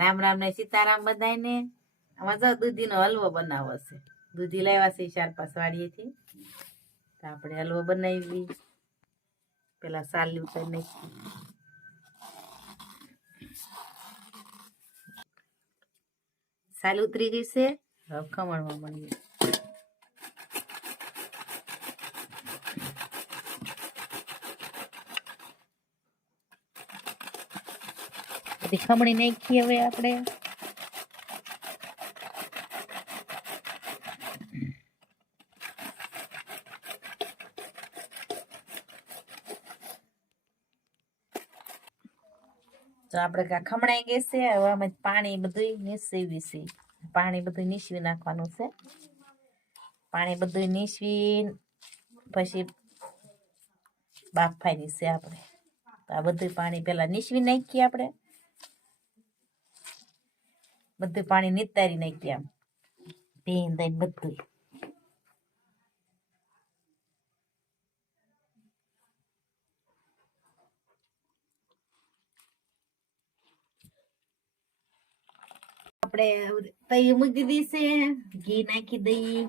રામ રામ ને સીતારામ બધાને આમાં તો દૂધીનો હલવો બનાવો છે. દૂધી લાવ્યા છે ચાર પાંચ વાડીએથી. તો આપણે હલવો બનાવી. પેલા સાલી ઉતારી નાખી. સાલ ઉતરી ગઈ છે. હવે ખમણમાં મળીએ બધી ખમણી નાખી હવે આપણે. તો આપણે કા ખમણાઈ ગઈ છે, હવે અમે પાણી બધું નીસવી છે. પાણી બધું નીસવી નાખવાનું છે. પાણી બધું નીસવી પછી બાફાઈ છે આપણે. આ બધું પાણી પેલા નીસવી નાખીએ આપણે. બધું પાણી નિતારી નાખ્યા. આમ ભીન દઈને બધું. આપણે તઈ મૂકી દીશે ઘી નાખી દઈએ.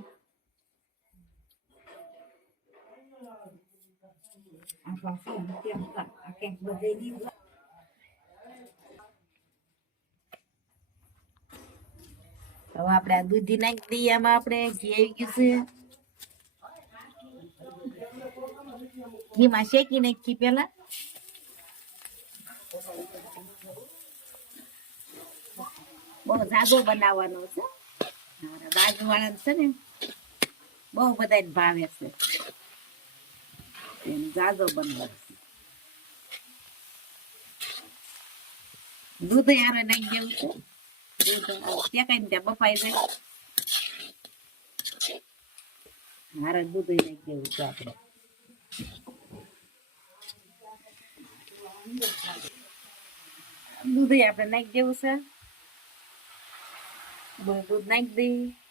હવે આપણે આ દૂધી નાખી દઈએ, આમાં આપણે ઘી આવી ગયું છે. ઘીમાં શેકી નાખી પેલા બહુ જાગો બનાવવાનો છે. બાજુ વાળા છે ને, બહુ બધા ભાવે છે. જાજો બનાવે છે. દૂધ યાર નાખી દેવું છે. ત્યાં જાય મારે દૂધ નાખી દેવું છે આપણે દૂધ આપણે નાખી દેવું છે બધું દૂધ નાખી દઈ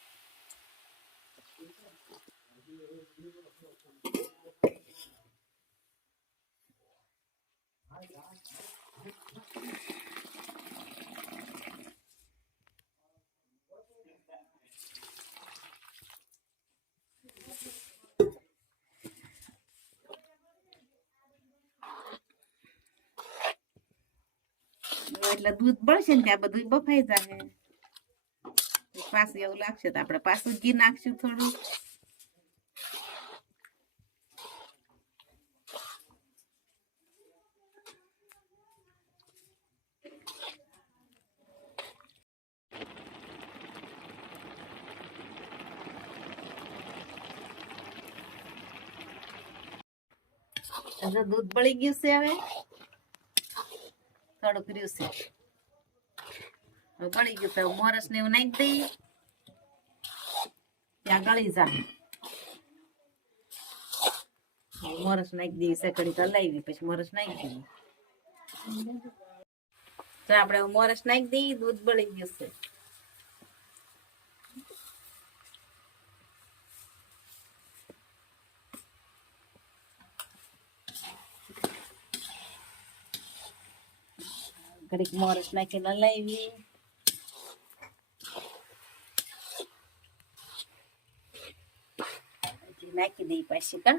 એટલે દૂધ બળશે ને ત્યાં બધું બફાઈ જાય પાછું એવું લાગશે તો આપણે પાછું ઘી નાખશું થોડું હવે દૂધ બળી ગયું છે હવે. થોડુંક રહ્યું છે. હવે ગયું તો મોરસ ને એવું નાખી દઈએ. ત્યાં ગળી જાય. મોરસ નાખી દઈએ સકડી લાવી પછી મોરસ નાખી દઈએ. તો આપણે મોરસ નાખી દઈએ, દૂધ બળી ગયું છે. ઘડીક મોરસ નાખીને હલાવી. નાખી દઈ પાછી, કા?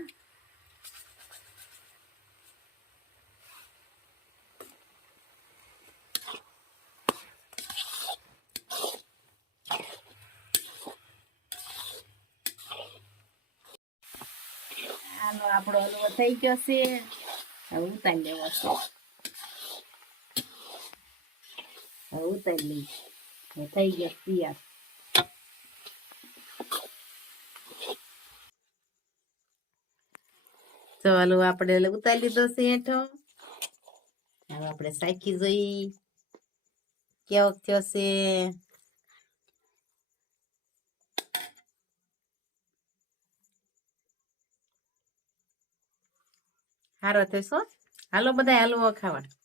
હાલો આપણો હલવો થઈ ગયો છે. હવે ઉતારી લેવો હવે ઉતારી થઈ ગયા તૈયાર ચાલો આપણે ઉતારી લીધો છે હેઠો હવે આપણે સાખી જોઈ કેવો થયો છે સારો થયો હાલો બધા હાલવો ખાવા